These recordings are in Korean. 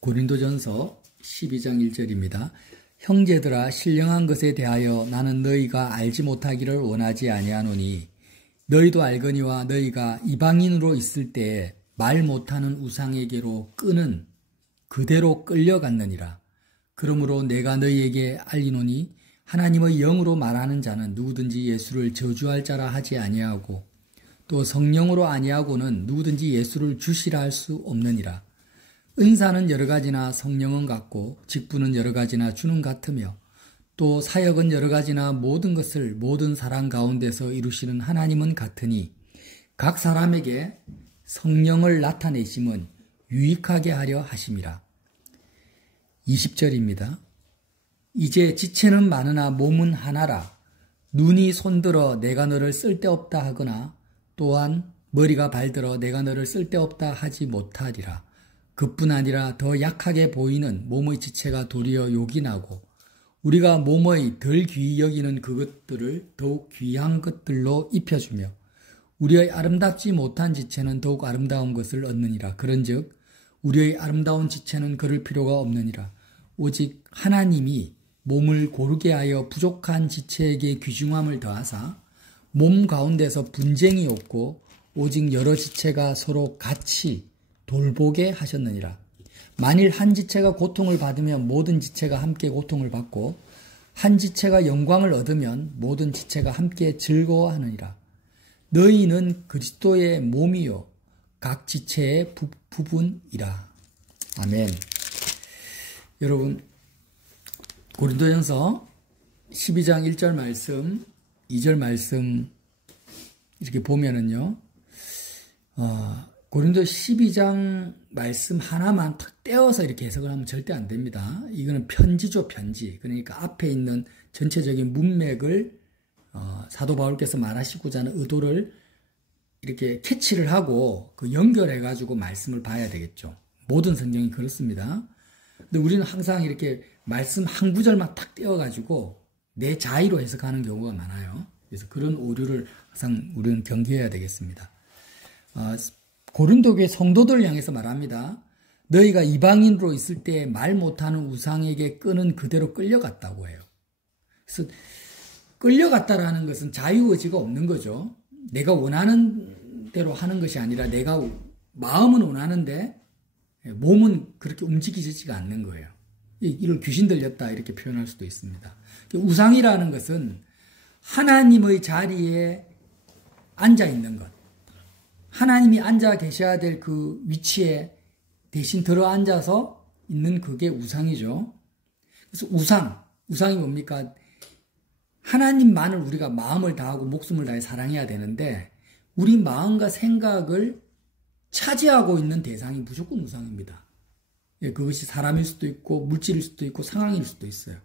고린도전서 12장 1절입니다. 형제들아 신령한 것에 대하여 나는 너희가 알지 못하기를 원하지 아니하노니 너희도 알거니와 너희가 이방인으로 있을 때에 말 못하는 우상에게로 끄는 그대로 끌려갔느니라. 그러므로 내가 너희에게 알리노니 하나님의 영으로 말하는 자는 누구든지 예수를 저주할 자라 하지 아니하고 또 성령으로 아니하고는 누구든지 예수를 주시라 할 수 없느니라. 은사는 여러 가지나 성령은 같고 직분은 여러 가지나 주는 같으며 또 사역은 여러 가지나 모든 것을 모든 사람 가운데서 이루시는 하나님은 같으니 각 사람에게 성령을 나타내심은 유익하게 하려 하심이라. 20절입니다. 이제 지체는 많으나 몸은 하나라. 눈이 손들어 내가 너를 쓸데없다 하거나 또한 머리가 발들어 내가 너를 쓸데없다 하지 못하리라. 그뿐 아니라 더 약하게 보이는 몸의 지체가 도리어 욕이 나고 우리가 몸의 덜 귀히 여기는 그것들을 더욱 귀한 것들로 입혀주며 우리의 아름답지 못한 지체는 더욱 아름다운 것을 얻느니라. 그런즉 우리의 아름다운 지체는 그럴 필요가 없느니라. 오직 하나님이 몸을 고르게 하여 부족한 지체에게 귀중함을 더하사 몸 가운데서 분쟁이 없고 오직 여러 지체가 서로 같이 돌보게 하셨느니라. 만일 한 지체가 고통을 받으면 모든 지체가 함께 고통을 받고 한 지체가 영광을 얻으면 모든 지체가 함께 즐거워하느니라. 너희는 그리스도의 몸이요 각 지체의 부분이라. 아멘. 여러분 고린도전서 12장 1절 말씀 2절 말씀 이렇게 보면은요. 고린도 12장 말씀 하나만 탁 떼어서 이렇게 해석을 하면 절대 안 됩니다. 이거는 편지죠, 편지. 그러니까 앞에 있는 전체적인 문맥을 사도 바울께서 말하시고자 하는 의도를 이렇게 캐치를 하고 그 연결해가지고 말씀을 봐야 되겠죠. 모든 성경이 그렇습니다. 근데 우리는 항상 이렇게 말씀 한 구절만 탁 떼어가지고 내 자의로 해석하는 경우가 많아요. 그래서 그런 오류를 항상 우리는 경계해야 되겠습니다. 고린도 교회 성도들을 향해서 말합니다. 너희가 이방인으로 있을 때 말 못하는 우상에게 끄는 그대로 끌려갔다고 해요. 그래서 끌려갔다라는 것은 자유의지가 없는 거죠. 내가 원하는 대로 하는 것이 아니라 내가 마음은 원하는데 몸은 그렇게 움직이지가 않는 거예요. 이를 귀신 들렸다 이렇게 표현할 수도 있습니다. 우상이라는 것은 하나님의 자리에 앉아 있는 것. 하나님이 앉아 계셔야 될 그 위치에 대신 들어 앉아서 있는 그게 우상이죠. 그래서 우상이 뭡니까? 하나님만을 우리가 마음을 다하고 목숨을 다해 사랑해야 되는데 우리 마음과 생각을 차지하고 있는 대상이 무조건 우상입니다. 그것이 사람일 수도 있고 물질일 수도 있고 상황일 수도 있어요.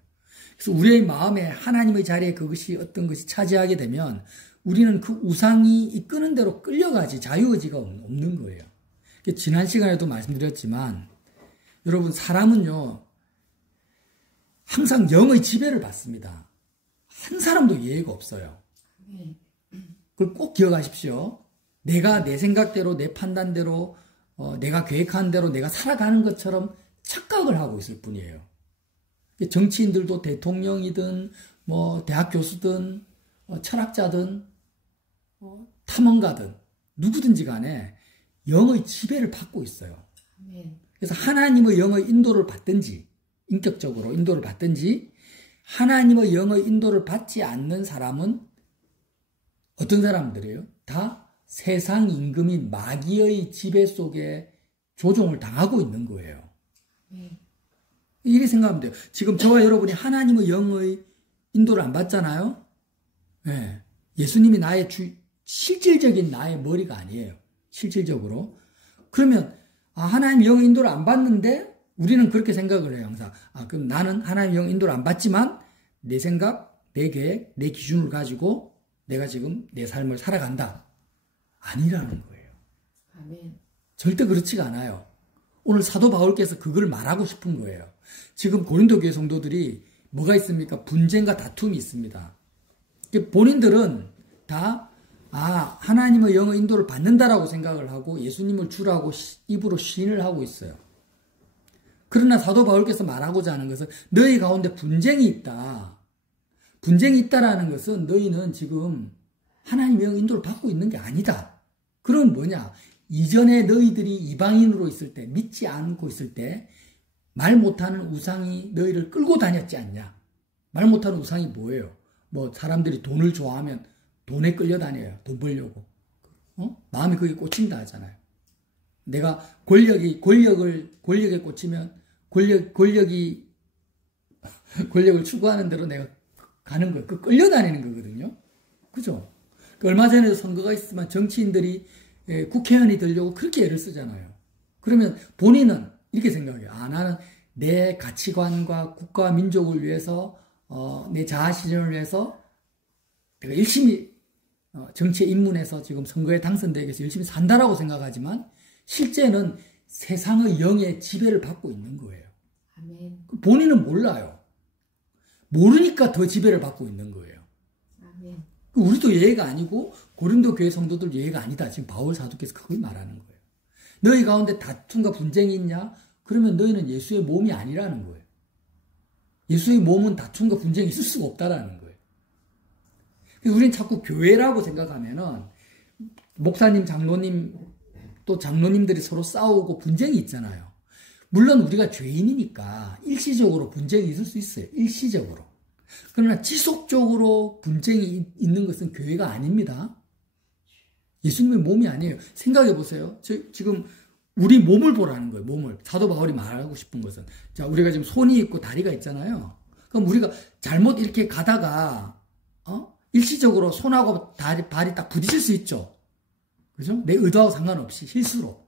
그래서 우리의 마음에 하나님의 자리에 그것이 어떤 것이 차지하게 되면 우리는 그 우상이 이끄는 대로 끌려가지 자유의지가 없는 거예요. 지난 시간에도 말씀드렸지만 여러분 사람은요 항상 영의 지배를 받습니다. 한 사람도 예외가 없어요. 그걸 꼭 기억하십시오. 내가 내 생각대로 내 판단대로 내가 계획한 대로 내가 살아가는 것처럼 착각을 하고 있을 뿐이에요. 정치인들도 대통령이든 대학 교수든 철학자든 탐험가든 누구든지 간에 영의 지배를 받고 있어요. 그래서 하나님의 영의 인도를 받든지 인격적으로 인도를 받든지 하나님의 영의 인도를 받지 않는 사람은 어떤 사람들이에요? 다 세상 임금인 마귀의 지배 속에 조종을 당하고 있는 거예요. 이렇게 생각하면 돼요. 지금 저와 여러분이 하나님의 영의 인도를 안 받잖아요. 예수님이 나의 실질적인 나의 머리가 아니에요. 실질적으로. 그러면 하나님 영의 인도를 안 받는데 우리는 그렇게 생각을 해요. 항상. 그럼 나는 하나님 영의 인도를 안 받지만 내 생각, 내 계획, 내 기준을 가지고 내가 지금 내 삶을 살아간다. 아니라는 거예요. 아멘. 절대 그렇지가 않아요. 오늘 사도 바울께서 그걸 말하고 싶은 거예요. 지금 고린도 교회 성도들이 뭐가 있습니까? 분쟁과 다툼이 있습니다. 본인들은 다 하나님의 영의 인도를 받는다라고 생각을 하고 예수님을 주라고 입으로 시인을 하고 있어요. 그러나 사도 바울께서 말하고자 하는 것은 너희 가운데 분쟁이 있다. 분쟁이 있다라는 것은 너희는 지금 하나님의 인도를 받고 있는 게 아니다. 그럼 뭐냐? 이전에 너희들이 이방인으로 있을 때, 믿지 않고 있을 때 말 못하는 우상이 너희를 끌고 다녔지 않냐? 말 못하는 우상이 뭐예요? 뭐 사람들이 돈을 좋아하면 돈에 끌려다녀요. 돈 벌려고. 마음이 그게 꽂힌다 하잖아요. 내가 권력에 꽂히면 권력을 추구하는 대로 내가 가는 거예요. 그 끌려다니는 거거든요. 그죠? 얼마 전에도 선거가 있으면 정치인들이 국회의원이 되려고 그렇게 애를 쓰잖아요. 그러면 본인은 이렇게 생각해요. 나는 내 가치관과 국가와 민족을 위해서, 내 자아실현을 위해서 내가 열심히 정치에 입문해서 지금 선거에 당선되기 위해서 열심히 산다라고 생각하지만 실제는 세상의 영의 지배를 받고 있는 거예요. 아멘. 본인은 몰라요. 모르니까 더 지배를 받고 있는 거예요. 아멘. 우리도 예외가 아니고 고린도 교회 성도들 예외가 아니다. 지금 바울 사도께서 그걸 말하는 거예요. 너희 가운데 다툼과 분쟁이 있냐? 그러면 너희는 예수의 몸이 아니라는 거예요. 예수의 몸은 다툼과 분쟁이 있을 수가 없다라는 거예요. 그래서 우리는 자꾸 교회라고 생각하면은 목사님, 장로님, 또 장로님들이 서로 싸우고 분쟁이 있잖아요. 물론 우리가 죄인이니까 일시적으로 분쟁이 있을 수 있어요. 일시적으로. 그러나 지속적으로 분쟁이 있는 것은 교회가 아닙니다. 예수님의 몸이 아니에요. 생각해 보세요. 지금 우리 몸을 보라는 거예요. 몸을. 사도 바울이 말하고 싶은 것은. 자, 우리가 지금 손이 있고 다리가 있잖아요. 그럼 우리가 잘못 이렇게 가다가 일시적으로 손하고 발이 딱 부딪힐 수 있죠. 그죠? 내 의도하고 상관없이 실수로.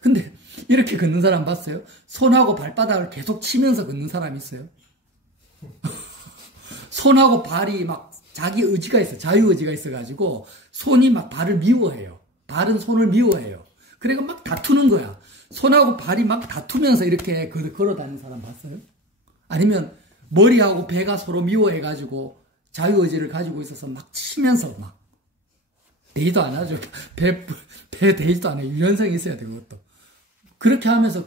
근데 이렇게 걷는 사람 봤어요? 손하고 발바닥을 계속 치면서 걷는 사람 있어요? 손하고 발이 막 자기 의지가 있어. 자유의지가 있어가지고 손이 막 발을 미워해요. 발은 손을 미워해요. 그래가 막 다투는 거야. 손하고 발이 막 다투면서 이렇게 걸어 다니는 사람 봤어요? 아니면 머리하고 배가 서로 미워해가지고 자유의지를 가지고 있어서 막 치면서 막 데이도 안 하죠. 배 데이도 안 해요. 유연성이 있어야 돼, 그것도. 그렇게 하면서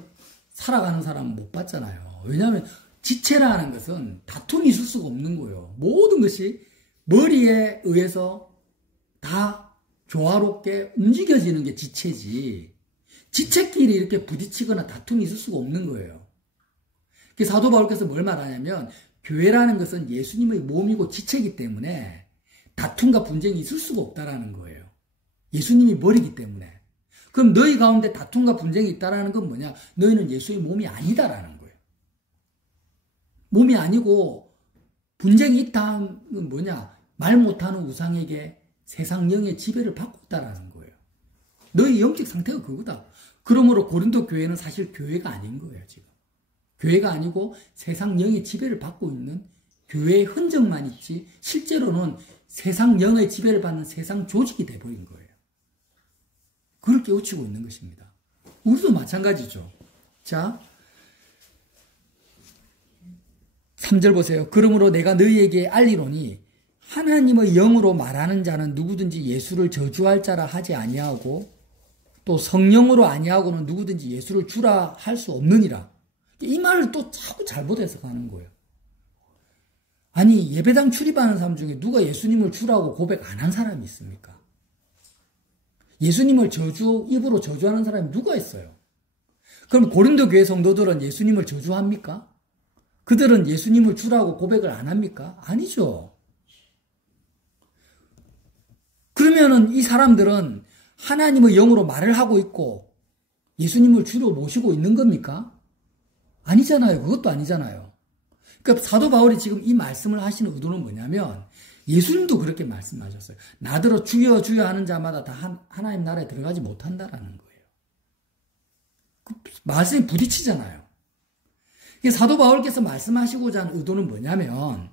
살아가는 사람은 못 봤잖아요. 왜냐하면 지체라는 것은 다툼이 있을 수가 없는 거예요. 모든 것이 머리에 의해서 다 조화롭게 움직여지는 게 지체지. 지체끼리 이렇게 부딪히거나 다툼이 있을 수가 없는 거예요. 사도 바울께서 뭘 말하냐면 교회라는 것은 예수님의 몸이고 지체이기 때문에 다툼과 분쟁이 있을 수가 없다라는 거예요. 예수님이 머리이기 때문에. 그럼 너희 가운데 다툼과 분쟁이 있다라는 건 뭐냐? 너희는 예수의 몸이 아니다라는 거예요. 몸이 아니고 분쟁이 있다는 뭐냐? 말 못하는 우상에게 세상 영의 지배를 받고 있다라는 거예요. 너희 영적 상태가 그거다. 그러므로 고린도 교회는 사실 교회가 아닌 거예요, 지금. 교회가 아니고 세상 영의 지배를 받고 있는 교회의 흔적만 있지 실제로는 세상 영의 지배를 받는 세상 조직이 돼버린 거예요. 그걸 깨우치고 있는 것입니다. 우리도 마찬가지죠. 자, 3절 보세요. 그러므로 내가 너희에게 알리노니 하나님의 영으로 말하는 자는 누구든지 예수를 저주할 자라 하지 아니하고 또 성령으로 아니하고는 누구든지 예수를 주라 할 수 없느니라. 이 말을 또 자꾸 잘못 해석하는 거예요. 아니 예배당 출입하는 사람 중에 누가 예수님을 주라고 고백 안 한 사람이 있습니까? 예수님을 입으로 저주하는 사람이 누가 있어요? 그럼 고린도 교회 성도들은 예수님을 저주합니까? 그들은 예수님을 주라고 고백을 안 합니까? 아니죠. 그러면은 이 사람들은 하나님의 영으로 말을 하고 있고 예수님을 주로 모시고 있는 겁니까? 아니잖아요. 그것도 아니잖아요. 그러니까 사도 바울이 지금 이 말씀을 하시는 의도는 뭐냐면 예수님도 그렇게 말씀하셨어요. 나더러 주여 주여 하는 자마다 다 하나님 나라에 들어가지 못한다라는 거예요. 그 말씀이 부딪히잖아요. 사도 바울께서 말씀하시고자 하는 의도는 뭐냐면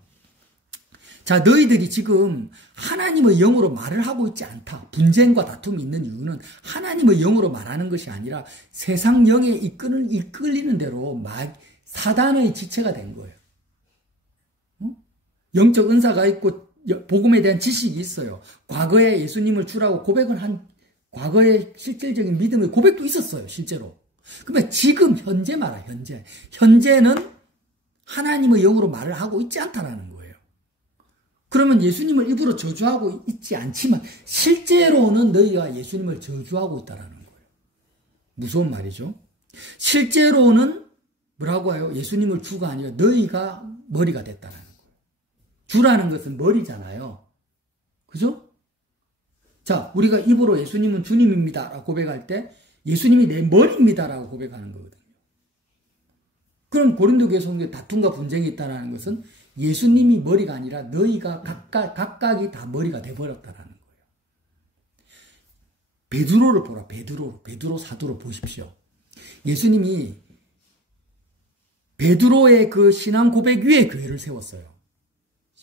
자, 너희들이 지금 하나님의 영으로 말을 하고 있지 않다. 분쟁과 다툼이 있는 이유는 하나님의 영으로 말하는 것이 아니라 세상 영에 이끌리는 대로 사단의 지체가 된 거예요. 영적 은사가 있고 복음에 대한 지식이 있어요. 과거에 예수님을 주라고 고백을 한 과거의 실질적인 믿음의 고백도 있었어요. 실제로. 그러면 지금 현재 말아, 현재. 현재는 하나님의 영으로 말을 하고 있지 않다라는 거예요. 그러면 예수님을 입으로 저주하고 있지 않지만 실제로는 너희가 예수님을 저주하고 있다라는 거예요. 무서운 말이죠. 실제로는 뭐라고 해요? 예수님을 주가 아니라 너희가 머리가 됐다라는 거예요. 주라는 것은 머리잖아요. 그죠? 자, 우리가 입으로 예수님은 주님입니다 라고 고백할 때 예수님이 내 머리입니다 라고 고백하는 거거든요. 그럼 고린도 교회 성도에 다툼과 분쟁이 있다는 것은 예수님이 머리가 아니라 너희가 각각이 다 머리가 돼버렸다는 거예요. 베드로를 보라. 베드로 사도를 보십시오. 예수님이 베드로의 그 신앙 고백 위에 교회를 세웠어요.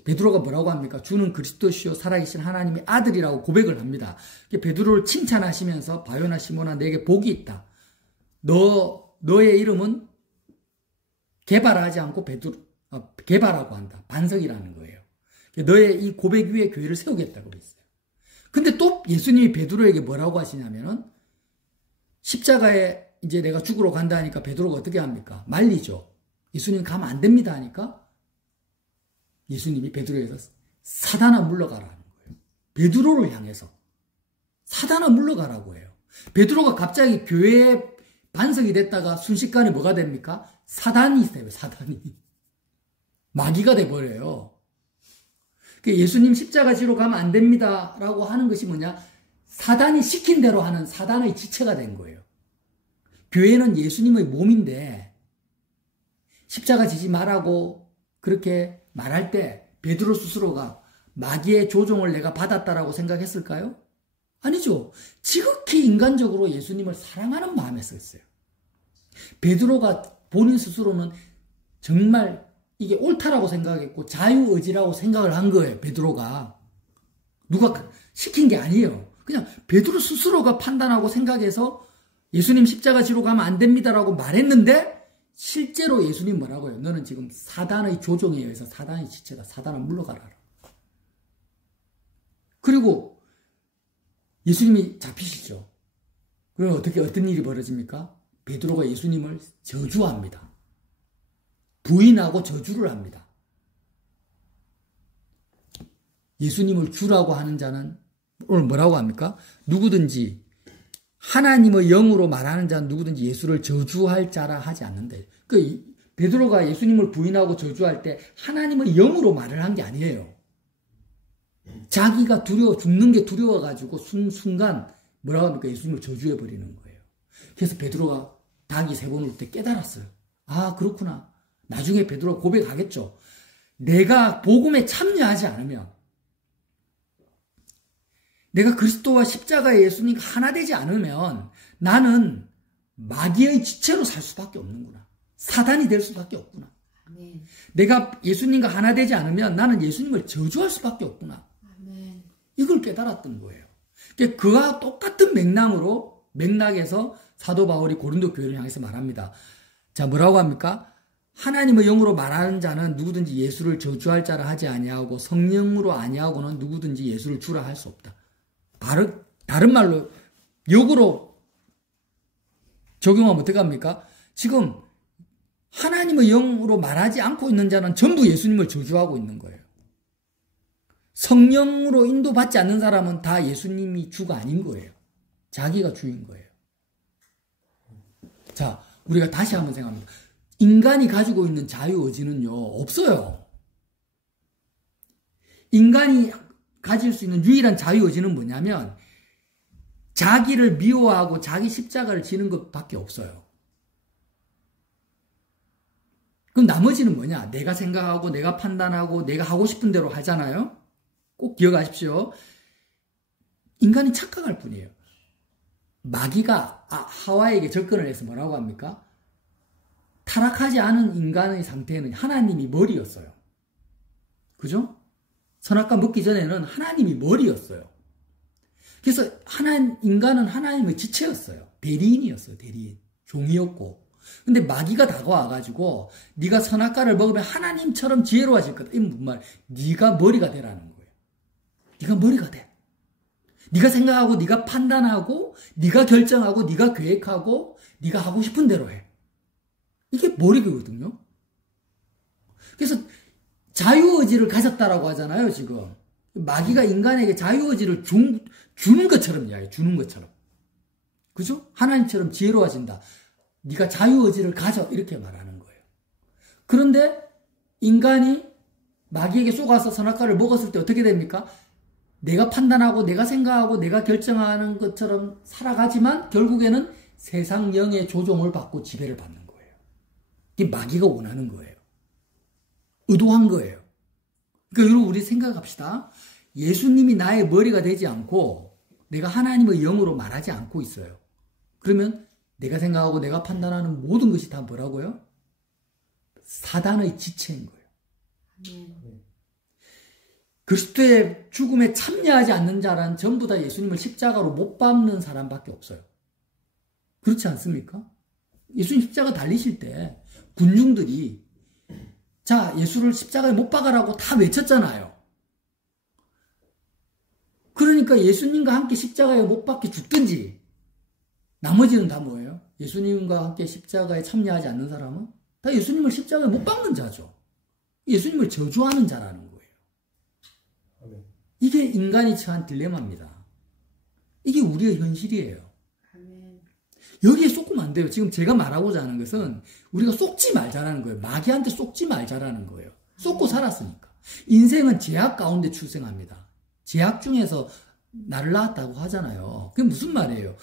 베드로가 뭐라고 합니까? 주는 그리스도시요 살아계신 하나님의 아들이라고 고백을 합니다. 베드로를 칭찬하시면서 바요나 시몬아 내게 복이 있다. 너의 이름은 개발하지 않고 개발하고 한다. 반석이라는 거예요. 너의 이 고백 위에 교회를 세우겠다고 했어요. 근데 또 예수님이 베드로에게 뭐라고 하시냐면은 십자가에 이제 내가 죽으러 간다 하니까 베드로가 어떻게 합니까? 말리죠. 예수님 가면 안 됩니다 하니까 예수님이 베드로에게서 사단아 물러가라는 거예요. 베드로를 향해서 사단아 물러가라고 해요. 베드로가 갑자기 교회의 반석이 됐다가 순식간에 뭐가 됩니까? 사단이 돼요. 사단이. 마귀가 돼버려요. 예수님 십자가 지로 가면 안 됩니다 라고 하는 것이 뭐냐? 사단이 시킨 대로 하는 사단의 지체가 된 거예요. 교회는 예수님의 몸인데 십자가 지지 말라고 그렇게 말할 때 베드로 스스로가 마귀의 조종을 내가 받았다라고 생각했을까요? 아니죠. 지극히 인간적으로 예수님을 사랑하는 마음에서 했어요. 베드로가 본인 스스로는 정말 이게 옳다라고 생각했고 자유의지라고 생각을 한 거예요. 베드로가. 누가 시킨 게 아니에요. 그냥 베드로 스스로가 판단하고 생각해서 예수님 십자가 지로 가면 안 됩니다라고 말했는데 실제로 예수님 뭐라고요? 너는 지금 사단의 조종에 의해서 사단의 지체다. 사단을 물러가라. 그리고 예수님이 잡히시죠. 그럼 어떤 일이 벌어집니까? 베드로가 예수님을 저주합니다. 부인하고 저주를 합니다. 예수님을 주라고 하는 자는 오늘 뭐라고 합니까? 누구든지 하나님의 영으로 말하는 자는 누구든지 예수를 저주할 자라 하지 않는다. 베드로가 예수님을 부인하고 저주할 때 하나님의 영으로 말을 한 게 아니에요. 자기가 죽는 게 두려워가지고 순간 뭐라고 합니까? 예수님을 저주해버리는 거예요. 그래서 베드로가 닭이 3번 울 때 깨달았어요. 아, 그렇구나. 나중에 베드로가 고백하겠죠. 내가 복음에 참여하지 않으면 내가 그리스도와 십자가의 예수님과 하나 되지 않으면 나는 마귀의 지체로 살 수밖에 없는구나. 사단이 될 수밖에 없구나. 아멘. 내가 예수님과 하나 되지 않으면 나는 예수님을 저주할 수밖에 없구나. 아멘. 이걸 깨달았던 거예요. 그와 똑같은 맥락에서 사도 바울이 고린도 교회를 향해서 말합니다. 자, 뭐라고 합니까? 하나님의 영으로 말하는 자는 누구든지 예수를 저주할 자라 하지 아니하고 성령으로 아니하고는 누구든지 예수를 주라 할 수 없다. 다른 말로 역으로 적용하면 어떻게 합니까? 지금 하나님의 영으로 말하지 않고 있는 자는 전부 예수님을 저주하고 있는 거예요. 성령으로 인도받지 않는 사람은 다 예수님이 주가 아닌 거예요. 자기가 주인 거예요. 자, 우리가 다시 한번 생각합니다. 인간이 가지고 있는 자유의지는요, 없어요. 인간이 가질 수 있는 유일한 자유의지는 뭐냐면 자기를 미워하고 자기 십자가를 지는 것밖에 없어요. 그럼 나머지는 뭐냐? 내가 생각하고 내가 판단하고 내가 하고 싶은 대로 하잖아요. 꼭 기억하십시오. 인간이 착각할 뿐이에요. 마귀가 하와에게 접근을 해서 뭐라고 합니까? 타락하지 않은 인간의 상태는 하나님이 머리였어요. 그죠? 선악과 먹기 전에는 하나님이 머리였어요. 그래서 인간은 하나님의 지체였어요. 대리인이었어요. 대리인. 종이었고. 근데 마귀가 다가와가지고 네가 선악과를 먹으면 하나님처럼 지혜로워질 거다. 이 무슨 말? 네가 머리가 되라는 거예요. 네가 머리가 돼. 네가 생각하고 네가 판단하고 네가 결정하고 네가 계획하고 네가 하고 싶은 대로 해. 이게 머리거든요. 그래서 자유의지를 가졌다라고 하잖아요, 지금. 마귀가 인간에게 자유의지를 주는 것처럼 이야기해요. 주는 것처럼. 그죠? 하나님처럼 지혜로워진다. 네가 자유의지를 가져. 이렇게 말하는 거예요. 그런데 인간이 마귀에게 속아서 선악과를 먹었을 때 어떻게 됩니까? 내가 판단하고 내가 생각하고 내가 결정하는 것처럼 살아가지만 결국에는 세상 영의 조종을 받고 지배를 받는 거예요. 이게 마귀가 원하는 거예요. 의도한 거예요. 그러니까 여러분 우리 생각합시다. 예수님이 나의 머리가 되지 않고 내가 하나님의 영으로 말하지 않고 있어요. 그러면 내가 생각하고 내가 판단하는 모든 것이 다 뭐라고요? 사단의 지체인 거예요. 그리스도의 죽음에 참여하지 않는 자란 전부 다 예수님을 십자가로 못 밟는 사람밖에 없어요. 그렇지 않습니까? 예수님 십자가 달리실 때 군중들이 자, 예수를 십자가에 못 박아라고 다 외쳤잖아요. 그러니까 예수님과 함께 십자가에 못 박혀 죽든지 나머지는 다 뭐예요? 예수님과 함께 십자가에 참여하지 않는 사람은 다 예수님을 십자가에 못 박는 자죠. 예수님을 저주하는 자라는 거예요. 이게 인간이 처한 딜레마입니다. 이게 우리의 현실이에요. 여기에 쏟으면 안 돼요. 지금 제가 말하고자 하는 것은 우리가 쏟지 말자라는 거예요. 마귀한테 쏟지 말자라는 거예요. 쏟고 살았으니까. 인생은 제약 가운데 출생합니다. 제약 중에서 나를 낳았다고 하잖아요. 그게 무슨 말이에요?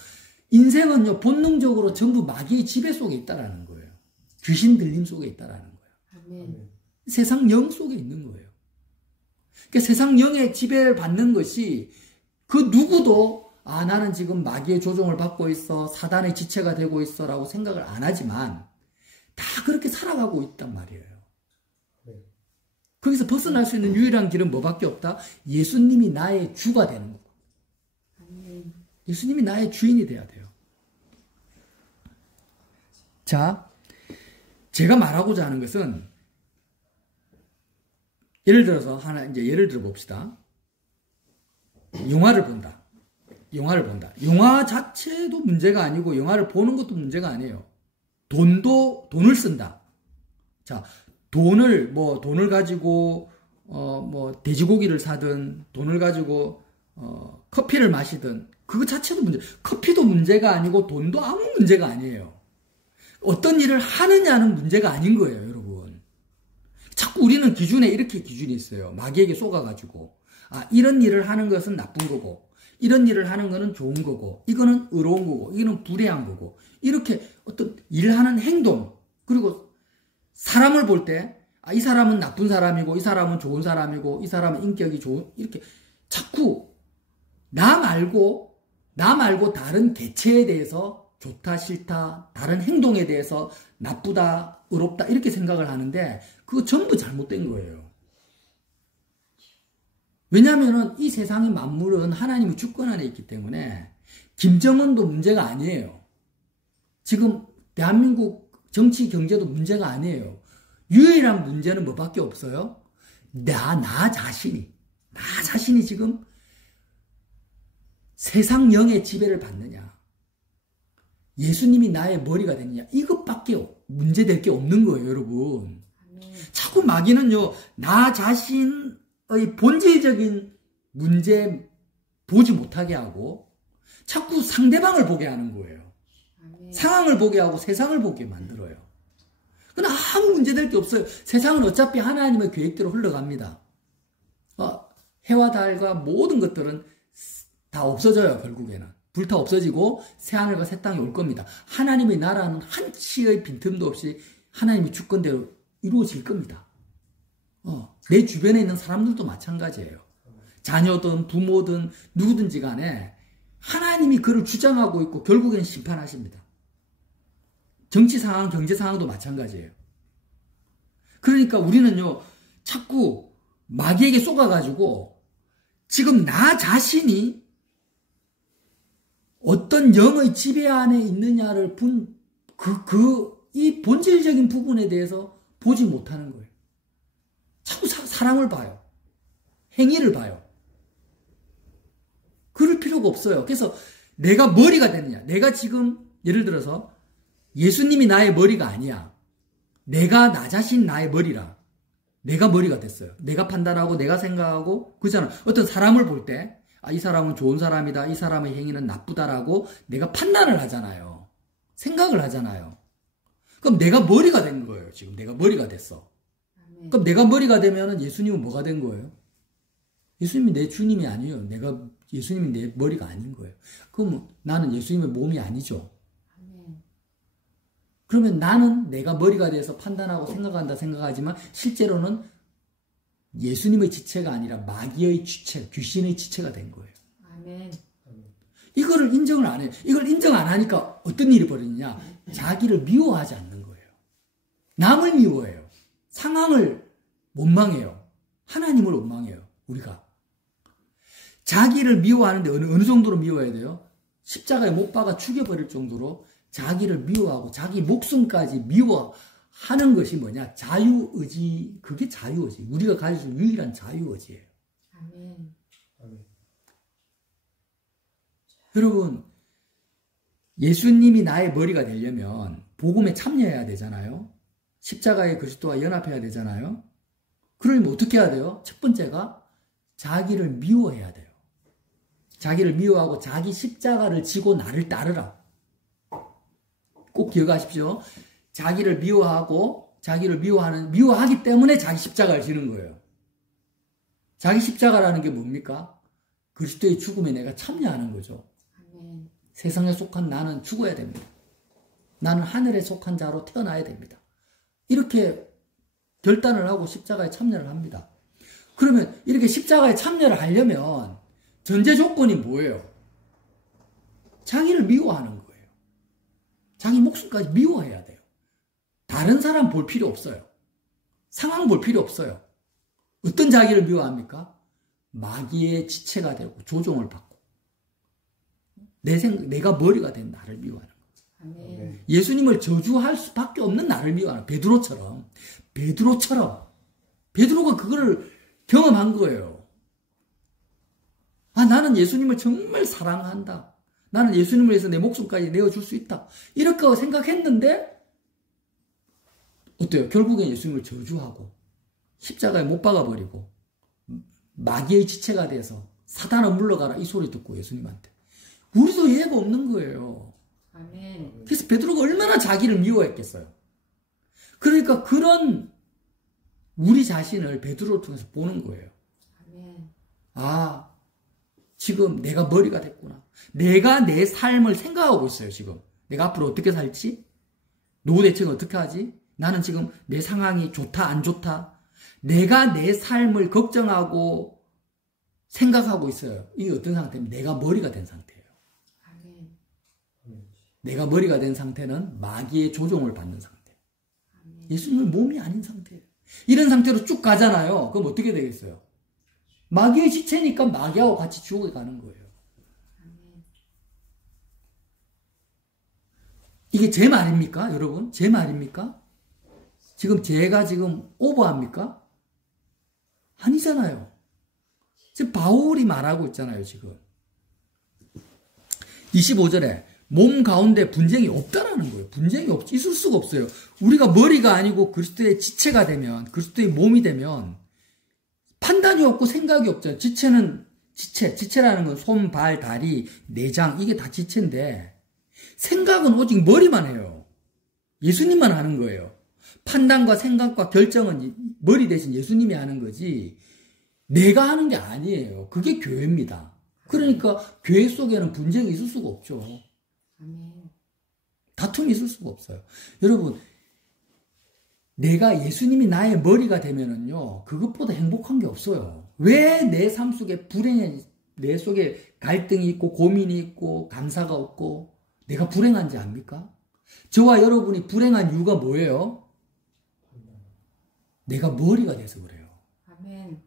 인생은요, 본능적으로 전부 마귀의 지배 속에 있다라는 거예요. 귀신 들림 속에 있다라는 거예요. 아멘. 세상 영 속에 있는 거예요. 그러니까 세상 영의 지배를 받는 것이 그 누구도 아, 나는 지금 마귀의 조종을 받고 있어. 사단의 지체가 되고 있어. 라고 생각을 안 하지만 다 그렇게 살아가고 있단 말이에요. 거기서 벗어날 수 있는 유일한 길은 뭐밖에 없다? 예수님이 나의 주가 되는 거. 예수님이 나의 주인이 돼야 돼요. 자, 제가 말하고자 하는 것은 예를 들어서 예를 들어 봅시다. 영화를 본다. 영화 자체도 문제가 아니고 영화를 보는 것도 문제가 아니에요. 돈을 쓴다. 자, 돈을 가지고 돼지고기를 사든 돈을 가지고 커피를 마시든 그거 자체도 커피도 문제가 아니고 돈도 아무 문제가 아니에요. 어떤 일을 하느냐는 문제가 아닌 거예요, 여러분. 자꾸 우리는 이렇게 기준이 있어요. 마귀에게 속아가지고 이런 일을 하는 것은 나쁜 거고 이런 일을 하는 거는 좋은 거고, 이거는 의로운 거고, 이거는 불의한 거고, 이렇게 어떤 일하는 행동, 그리고 사람을 볼 때, 이 사람은 나쁜 사람이고, 이 사람은 좋은 사람이고, 이 사람은 인격이 좋은, 이렇게 자꾸 나 말고 다른 개체에 대해서 좋다, 싫다, 다른 행동에 대해서 나쁘다, 의롭다, 이렇게 생각을 하는데, 그거 전부 잘못된 거예요. 왜냐하면 이 세상의 만물은 하나님의 주권 안에 있기 때문에 김정은도 문제가 아니에요. 지금 대한민국 정치 경제도 문제가 아니에요. 유일한 문제는 뭐밖에 없어요? 나 자신이 지금 세상 영의 지배를 받느냐, 예수님이 나의 머리가 되느냐, 이것밖에 문제될 게 없는 거예요, 여러분. 자꾸 마귀는요, 나 자신의 본질적인 문제 보지 못하게 하고 자꾸 상대방을 보게 하는 거예요. 상황을 보게 하고 세상을 보게 만들어요. 근데 아무 문제될 게 없어요. 세상은 어차피 하나님의 계획대로 흘러갑니다. 해와 달과 모든 것들은 다 없어져요. 결국에는 불타 없어지고 새하늘과 새 땅이 올 겁니다. 하나님의 나라는 한치의 빈틈도 없이 하나님의 주권대로 이루어질 겁니다. 내 주변에 있는 사람들도 마찬가지예요. 자녀든 부모든 누구든지 간에 하나님이 그를 주장하고 있고 결국에는 심판하십니다. 정치 상황, 경제 상황도 마찬가지예요. 그러니까 우리는요, 자꾸 마귀에게 속아가지고 지금 나 자신이 어떤 영의 지배 안에 있느냐를 이 본질적인 부분에 대해서 보지 못하는 거예요. 자꾸 사람을 봐요. 행위를 봐요. 그럴 필요가 없어요. 그래서 내가 머리가 됐느냐. 내가 지금 예를 들어서 예수님이 나의 머리가 아니야. 내가 나 자신 나의 머리라. 내가 머리가 됐어요. 내가 판단하고 내가 생각하고 그잖아. 어떤 사람을 볼 때 이 사람은 좋은 사람이다. 이 사람의 행위는 나쁘다라고 내가 판단을 하잖아요. 생각을 하잖아요. 그럼 내가 머리가 된 거예요. 지금 내가 머리가 됐어. 그럼 내가 머리가 되면은 예수님은 뭐가 된 거예요? 예수님이 내 주님이 아니에요. 예수님이 내 머리가 아닌 거예요. 그럼 나는 예수님의 몸이 아니죠. 그러면 나는 내가 머리가 돼서 판단하고 생각한다 생각하지만 실제로는 예수님의 지체가 아니라 마귀의 지체, 귀신의 지체가 된 거예요. 아멘. 이거를 인정을 안 해요. 이걸 인정 안 하니까 어떤 일이 벌어지냐. 자기를 미워하지 않는 거예요. 남을 미워해요. 상황을 원망해요. 하나님을 원망해요. 우리가. 자기를 미워하는데 어느 정도로 미워해야 돼요? 십자가에 못 박아 죽여버릴 정도로 자기를 미워하고 자기 목숨까지 미워하는 것이 뭐냐? 자유의지. 그게 자유의지. 우리가 가질 수 있는 유일한 자유의지예요. 아멘. 여러분, 예수님이 나의 머리가 되려면 복음에 참여해야 되잖아요. 십자가의 그리스도와 연합해야 되잖아요. 그러면 어떻게 해야 돼요? 첫 번째가 자기를 미워해야 돼요. 자기를 미워하고 자기 십자가를 지고 나를 따르라. 꼭 기억하십시오. 자기를 미워하고 자기를 미워하기 때문에 자기 십자가를 지는 거예요. 자기 십자가라는 게 뭡니까? 그리스도의 죽음에 내가 참여하는 거죠. 아멘. 세상에 속한 나는 죽어야 됩니다. 나는 하늘에 속한 자로 태어나야 됩니다. 이렇게 결단을 하고 십자가에 참여를 합니다. 그러면 이렇게 십자가에 참여를 하려면 전제 조건이 뭐예요? 자기를 미워하는 거예요. 자기 목숨까지 미워해야 돼요. 다른 사람 볼 필요 없어요. 상황 볼 필요 없어요. 어떤 자기를 미워합니까? 마귀의 지체가 되고 조종을 받고 내가 머리가 된 나를 미워하는 거예요. 아멘. 예수님을 저주할 수밖에 없는 나를 미워하는 베드로가 그거를 경험한 거예요. 나는 예수님을 정말 사랑한다. 나는 예수님을 위해서 내 목숨까지 내어줄 수 있다. 이렇게 생각했는데 어때요? 결국엔 예수님을 저주하고 십자가에 못 박아버리고 마귀의 지체가 돼서 사단아 물러가라 이 소리 듣고 예수님한테. 우리도 예외가 없는 거예요. 아멘. 그래서 베드로가 얼마나 자기를 미워했겠어요. 그러니까 그런 우리 자신을 베드로를 통해서 보는 거예요. 아멘. 지금 내가 머리가 됐구나. 내가 내 삶을 생각하고 있어요, 지금. 내가 앞으로 어떻게 살지? 노후 대책은 어떻게 하지? 나는 지금 내 상황이 좋다, 안 좋다? 내가 내 삶을 걱정하고 생각하고 있어요. 이게 어떤 상태입니까? 내가 머리가 된 상태예요. 아멘. 내가 머리가 된 상태는 마귀의 조종을 받는 상태. 예수님은 몸이 아닌 상태예요. 이런 상태로 쭉 가잖아요. 그럼 어떻게 되겠어요? 마귀의 지체니까 마귀하고 같이 죽어가는 거예요. 이게 제 말입니까? 여러분? 제 말입니까? 지금 제가 지금 오버합니까? 아니잖아요. 지금 바울이 말하고 있잖아요, 지금. 25절에 몸 가운데 분쟁이 없다라는 거예요. 분쟁이 있을 수가 없어요. 우리가 머리가 아니고 그리스도의 지체가 되면, 그리스도의 몸이 되면 판단이 없고 생각이 없잖아요. 지체라는 건 손, 발, 다리, 내장 이게 다 지체인데 생각은 오직 머리만 해요. 예수님만 하는 거예요. 판단과 생각과 결정은 머리 대신 예수님이 하는 거지 내가 하는 게 아니에요. 그게 교회입니다. 그러니까 교회 속에는 분쟁이 있을 수가 없죠. 아멘. 다툼이 있을 수가 없어요. 여러분, 내가 예수님이 나의 머리가 되면은요, 그것보다 행복한 게 없어요. 왜 내 삶 속에 내 속에 갈등이 있고, 고민이 있고, 감사가 없고, 내가 불행한지 압니까? 저와 여러분이 불행한 이유가 뭐예요? 내가 머리가 돼서 그래요. 아멘.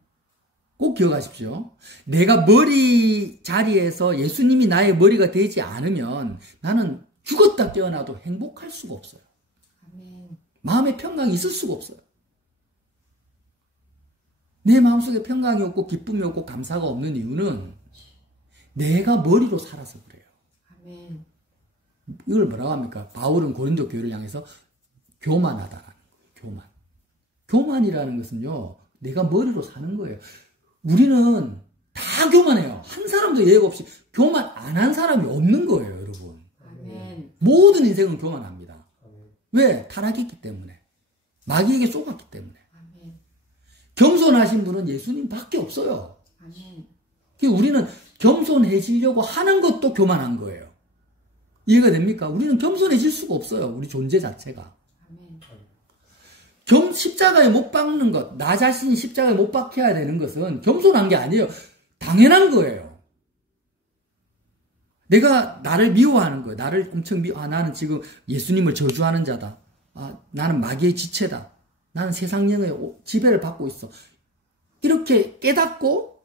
꼭 기억하십시오. 내가 머리 자리에서 예수님이 나의 머리가 되지 않으면 나는 죽었다 깨어나도 행복할 수가 없어요. 아멘. 마음에 평강이 있을 수가 없어요. 내 마음속에 평강이 없고 기쁨이 없고 감사가 없는 이유는 내가 머리로 살아서 그래요. 아멘. 이걸 뭐라고 합니까? 바울은 고린도 교회를 향해서 교만하다라는 거예요. 교만. 교만이라는 것은요, 내가 머리로 사는 거예요. 우리는 다 교만해요. 한 사람도 예외 없이 교만 안 한 사람이 없는 거예요, 여러분. 아멘. 모든 인생은 교만합니다. 왜? 타락했기 때문에. 마귀에게 쏘았기 때문에. 아멘. 겸손하신 분은 예수님밖에 없어요. 아멘. 우리는 겸손해지려고 하는 것도 교만한 거예요. 이해가 됩니까? 우리는 겸손해질 수가 없어요. 우리 존재 자체가. 아멘. 십자가에 못 박는 것, 나 자신이 십자가에 못 박혀야 되는 것은 겸손한 게 아니에요. 당연한 거예요. 내가 나를 미워하는 거예요. 나를 엄청 나는 지금 예수님을 저주하는 자다. 나는 마귀의 지체다. 나는 세상 영의 지배를 받고 있어. 이렇게 깨닫고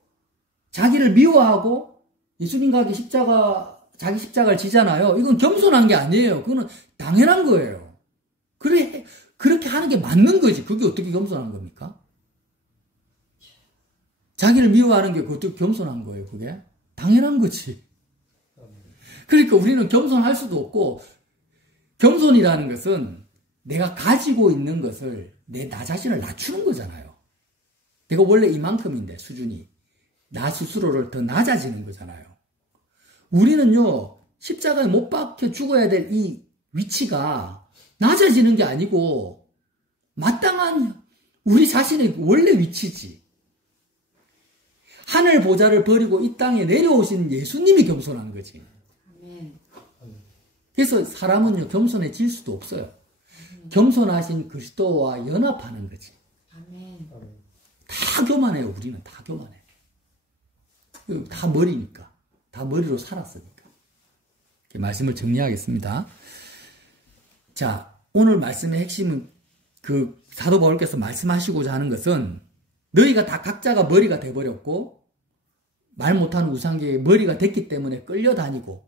자기를 미워하고 예수님과 자기 십자가를 지잖아요. 이건 겸손한 게 아니에요. 그거는 당연한 거예요. 그래, 그렇게 하는 게 맞는 거지. 그게 어떻게 겸손한 겁니까? 자기를 미워하는 게 어떻게 겸손한 거예요, 그게? 당연한 거지. 그러니까 우리는 겸손할 수도 없고, 겸손이라는 것은 내가 가지고 있는 것을 나 자신을 낮추는 거잖아요. 내가 원래 이만큼인데, 수준이. 나 스스로를 더 낮아지는 거잖아요. 우리는요, 십자가에 못 박혀 죽어야 될 이 위치가 낮아지는 게 아니고, 마땅한 우리 자신의 원래 위치지. 하늘 보좌를 버리고 이 땅에 내려오신 예수님이 겸손한 거지. 아멘. 그래서 사람은요, 겸손해질 수도 없어요. 겸손하신 그리스도와 연합하는 거지. 아멘. 다 교만해요. 우리는 다 교만해. 다 머리니까. 다 머리로 살았으니까. 이렇게 말씀을 정리하겠습니다. 자, 오늘 말씀의 핵심은 사도 바울께서 말씀하시고자 하는 것은 너희가 다 각자가 머리가 돼버렸고 말 못하는 우상계의 머리가 됐기 때문에 끌려다니고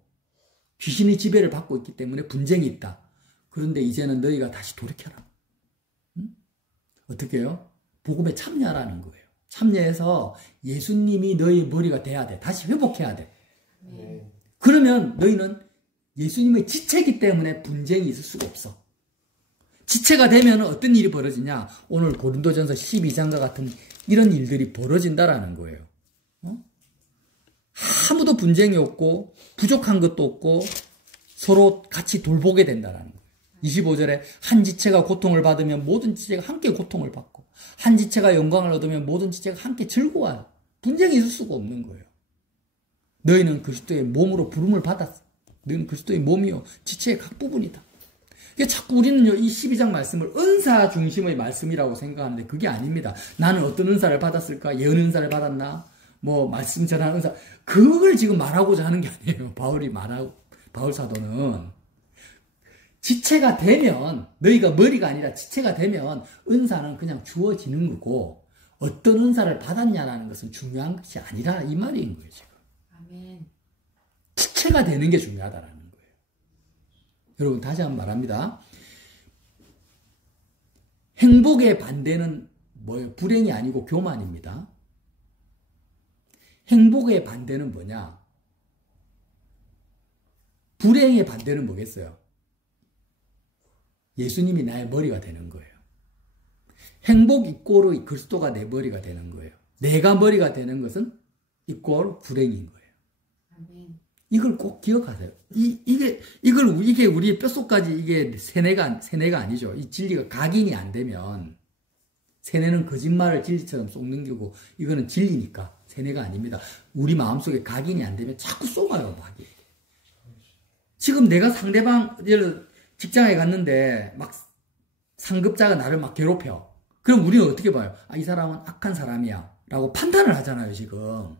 귀신의 지배를 받고 있기 때문에 분쟁이 있다. 그런데 이제는 너희가 다시 돌이켜라. 응? 어떻게 해요? 복음에 참여하라는 거예요. 참여해서 예수님이 너희 머리가 돼야 돼. 다시 회복해야 돼. 아멘. 그러면 너희는 예수님의 지체이기 때문에 분쟁이 있을 수가 없어. 지체가 되면 어떤 일이 벌어지냐? 오늘 고린도전서 12장과 같은 이런 일들이 벌어진다라는 거예요. 아무도 분쟁이 없고 부족한 것도 없고 서로 같이 돌보게 된다라는 거예요. 25절에 한 지체가 고통을 받으면 모든 지체가 함께 고통을 받고 한 지체가 영광을 얻으면 모든 지체가 함께 즐거워요. 분쟁이 있을 수가 없는 거예요. 너희는 그리스도의 몸으로 부름을 받았어. 너희는 그리스도의 몸이요 지체의 각 부분이다. 자꾸 우리는요, 이 12장 말씀을 은사 중심의 말씀이라고 생각하는데 그게 아닙니다. 나는 어떤 은사를 받았을까? 예언 은사를 받았나? 말씀 전하는 은사. 그걸 지금 말하고자 하는 게 아니에요. 바울 사도는. 지체가 되면, 너희가 머리가 아니라 지체가 되면 은사는 그냥 주어지는 거고, 어떤 은사를 받았냐라는 것은 중요한 것이 아니라 이 말인 거예요, 지금. 아멘. 지체가 되는 게 중요하다라는 거예요. 여러분, 다시 한번 말합니다. 행복의 반대는 뭐예요? 불행이 아니고 교만입니다. 행복의 반대는 뭐냐? 불행의 반대는 뭐겠어요? 예수님이 나의 머리가 되는 거예요. 행복 이꼬르 그리스도가 내 머리가 되는 거예요. 내가 머리가 되는 것은 이꼬르 불행인 거예요. 아멘. 이걸 꼭 기억하세요. 이게 우리의 뼛속까지 이게 세뇌가 아니죠. 이 진리가 각인이 안 되면, 세뇌는 거짓말을 진리처럼 쏙 넘기고, 이거는 진리니까 세뇌가 아닙니다. 우리 마음속에 각인이 안 되면 자꾸 쏘가요, 마귀. 지금 내가 직장에 갔는데, 막 상급자가 나를 막 괴롭혀. 그럼 우리는 어떻게 봐요? 이 사람은 악한 사람이야. 라고 판단을 하잖아요, 지금.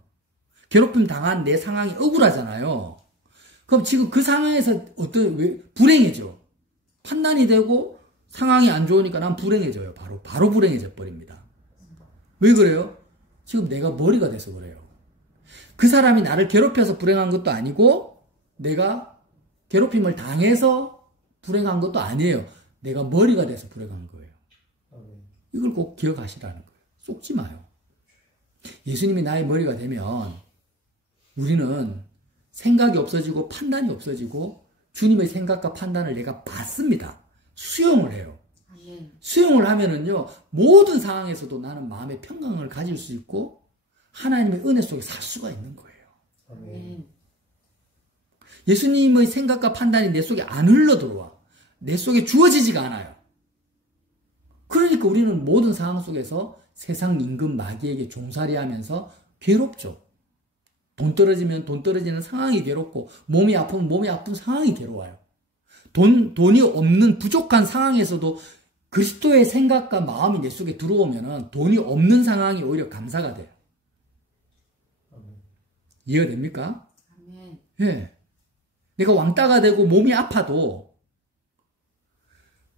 괴롭힘 당한 내 상황이 억울하잖아요. 그럼 지금 그 상황에서 불행해져. 판단이 되고 상황이 안 좋으니까 난 불행해져요. 바로 불행해져 버립니다. 왜 그래요? 지금 내가 머리가 돼서 그래요. 그 사람이 나를 괴롭혀서 불행한 것도 아니고 내가 괴롭힘을 당해서 불행한 것도 아니에요. 내가 머리가 돼서 불행한 거예요. 이걸 꼭 기억하시라는 거예요. 속지 마요. 예수님이 나의 머리가 되면 우리는 생각이 없어지고 판단이 없어지고 주님의 생각과 판단을 내가 받습니다. 수용을 해요. 아멘. 수용을 하면은요, 모든 상황에서도 나는 마음의 평강을 가질 수 있고 하나님의 은혜 속에 살 수가 있는 거예요. 아멘. 예수님의 생각과 판단이 내 속에 안 흘러 들어와. 내 속에 주어지지가 않아요. 그러니까 우리는 모든 상황 속에서 세상 임금 마귀에게 종살이하면서 괴롭죠. 돈 떨어지면 돈 떨어지는 상황이 괴롭고, 몸이 아프면 몸이 아픈 상황이 괴로워요. 돈이 없는 부족한 상황에서도 그리스도의 생각과 마음이 내 속에 들어오면 돈이 없는 상황이 오히려 감사가 돼요. 이해가 됩니까? 아멘. 예. 내가 왕따가 되고 몸이 아파도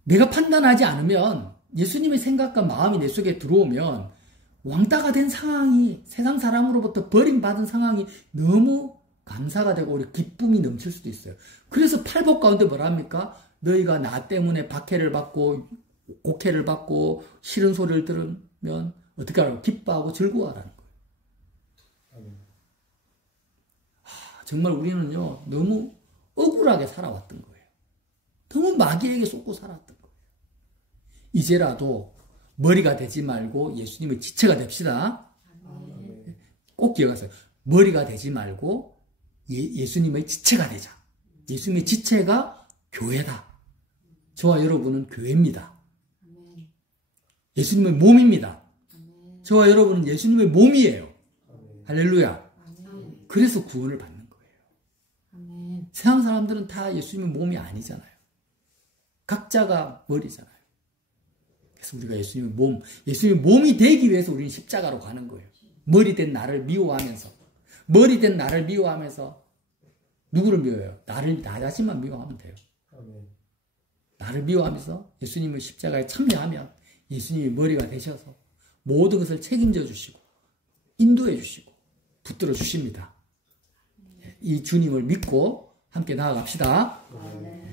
내가 판단하지 않으면, 예수님의 생각과 마음이 내 속에 들어오면 왕따가 된 상황이, 세상 사람으로부터 버림받은 상황이 너무 감사가 되고 오히려 기쁨이 넘칠 수도 있어요. 그래서 팔복 가운데 뭐라 합니까? 너희가 나 때문에 박해를 받고 곡해를 받고 싫은 소리를 들으면 어떻게 하라고? 기뻐하고 즐거워하라는 거예요. 정말 우리는요, 너무 억울하게 살아왔던 거예요. 너무 마귀에게 속고 살았던 거예요. 이제라도 머리가 되지 말고 예수님의 지체가 됩시다. 아멘. 꼭 기억하세요. 머리가 되지 말고 예수님의 지체가 되자. 예수님의 지체가 교회다. 저와 여러분은 교회입니다. 아멘. 예수님의 몸입니다. 아멘. 저와 여러분은 예수님의 몸이에요. 할렐루야. 아멘. 그래서 구원을 받는 거예요. 아멘. 세상 사람들은 다 예수님의 몸이 아니잖아요. 각자가 머리잖아요. 그래서 우리가 예수님의 몸, 예수님의 몸이 되기 위해서 우리는 십자가로 가는 거예요. 머리 된 나를 미워하면서, 머리 된 나를 미워하면서 누구를 미워해요? 나 자신만 미워하면 돼요. 나를 미워하면서 예수님의 십자가에 참여하면 예수님이 머리가 되셔서 모든 것을 책임져 주시고 인도해 주시고 붙들어 주십니다. 이 주님을 믿고 함께 나아갑시다. 아멘.